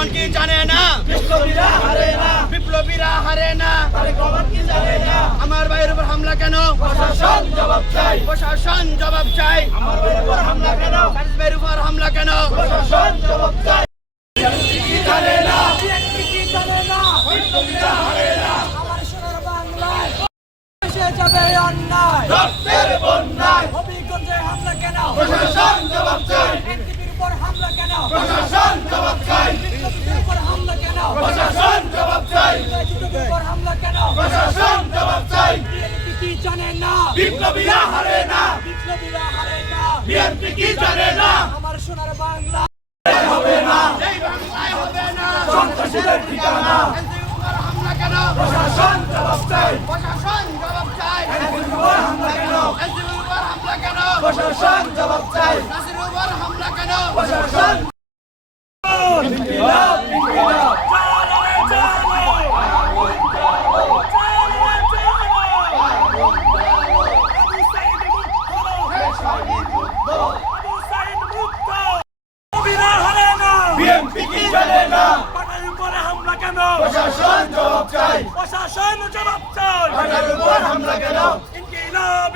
রহমান কি জানে না? বিপ্লবীরা হারে না, বিপ্লবীরা হারে না। তারেক রহমান কি জানে না? আমার ভাইয়ের উপর হামলা কেন? প্রশাসন জবাব চাই, প্রশাসন জবাব চাই। আমার ভাইয়ের উপর হামলা কেন? সার্জিস ভাইয়ের উপর হামলা কেন? প্রশাসন জবাব চাই। কি জানে না? কি জানে না? বিপ্লবীরা হারে না, আমার সোনার বাংলায় এসে যাবে অন্যায়। রক্তের বন্যায় হবিগঞ্জে হামলা কেন? প্রশাসন জবাব চাই, এনটিভির উপর হামলা কেন? প্রশাসন জবাব চাই, বিপ্লবীদের উপর হামলা কেন? প্রশাসন জবাব চাই, বিপ্লবীদের উপর হামলা কেন? প্রশাসন জবাব চাই। বিএনপি কি জানে না? বিপ্লবীরা হারে না, বিপ্লবীরা হারে না। বিএনপি কি জানে না? আমার সোনার বাংলা হবে না, এই বাংলায় হবে না। সন্ত্রাসীদের ঠিকানা। এনসিপির উপর হামলা কেন? প্রশাসন জবাব চাই, প্রশাসন জবাব চাই। এনসিপির উপর হামলা কেন? এনসিপির উপর হামলা কেন? প্রশাসন জবাব চাই, নাসিরের উপর হামলা কেন? প্রশাসন। ইনকিলাব, ইনকিলাব। বিএনপি কি জানে না? প্রশাসন জবাব চাই, প্রশাসন জবাব চাই। ঢাকার উপর হামলা কেন? ইনকিলাব,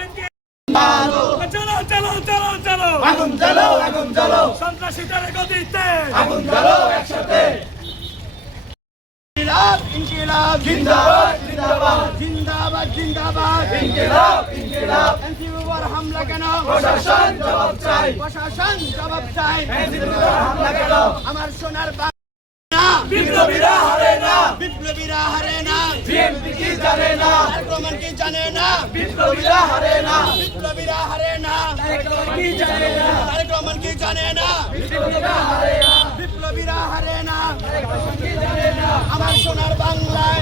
চলো চলো চলো চলো, আগুন জ্বালো, আগুন জ্বালো, সন্ত্রাসীদের গতিতে আগুন জ্বালো একসাথে। ইনকিলাব, ইনকিলাব, জিন্দাবাদ, জিন্দাবাদ, জিন্দাবাদ, জিন্দাবাদ। ইনকিলাব, ইনকিলাব। এনসিপির উপর হামলা কেন? প্রশাসন জবাব চাই, প্রশাসন জবাব চাই। এনসিপির উপর হামলা কেন? আমার সোনার বাংলা বিপ্লবীরা হারে না, বিপ্লবীরা হারে না। বিএনপি কি জানে না? তারেক রহমান কি জানে না? বিপ্লবীরা হারে না, বিপ্লবীরা হারে না। কি জানে না? তারেক রহমান কি জানে না? বিপ্লবীরা হারে না, বিপ্লবীরা হারে না। কি জানে না? আমার সোনার বাংলায়